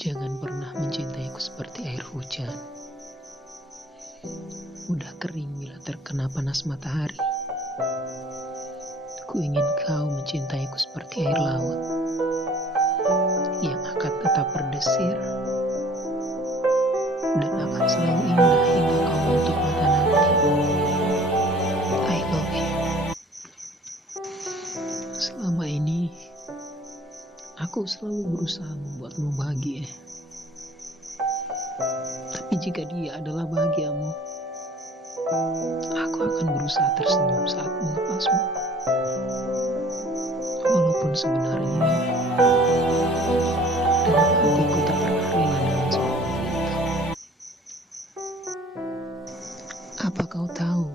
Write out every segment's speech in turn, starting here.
Jangan pernah mencintaiku seperti air hujan. Mudah kering bila terkena panas matahari. Ku ingin kau mencintaiku seperti air laut yang akan tetap berdesir dan akan selalu indah hingga kau menutup mata nanti. I love you. Selama ini aku selalu berusaha membuatmu bahagia. Tapi jika dia adalah bahagiamu, aku akan berusaha tersenyum saat melepasmu. Walaupun sebenarnya dalam hatiku tak pernah rela dengan seorang wanita. Apa kau tahu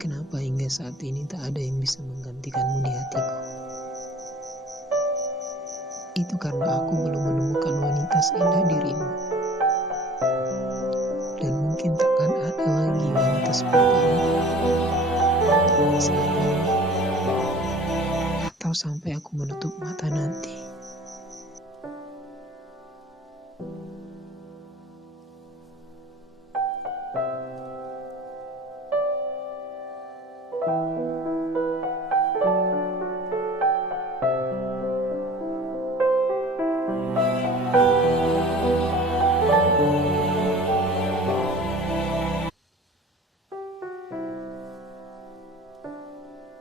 kenapa hingga saat ini tak ada yang bisa menggantikanmu di hatiku? Itu karena aku belum menemukan wanita seindah dirimu. Dan mungkin takkan ada lagi wanita seperti ini saat ini, atau sampai aku menutup mata nanti.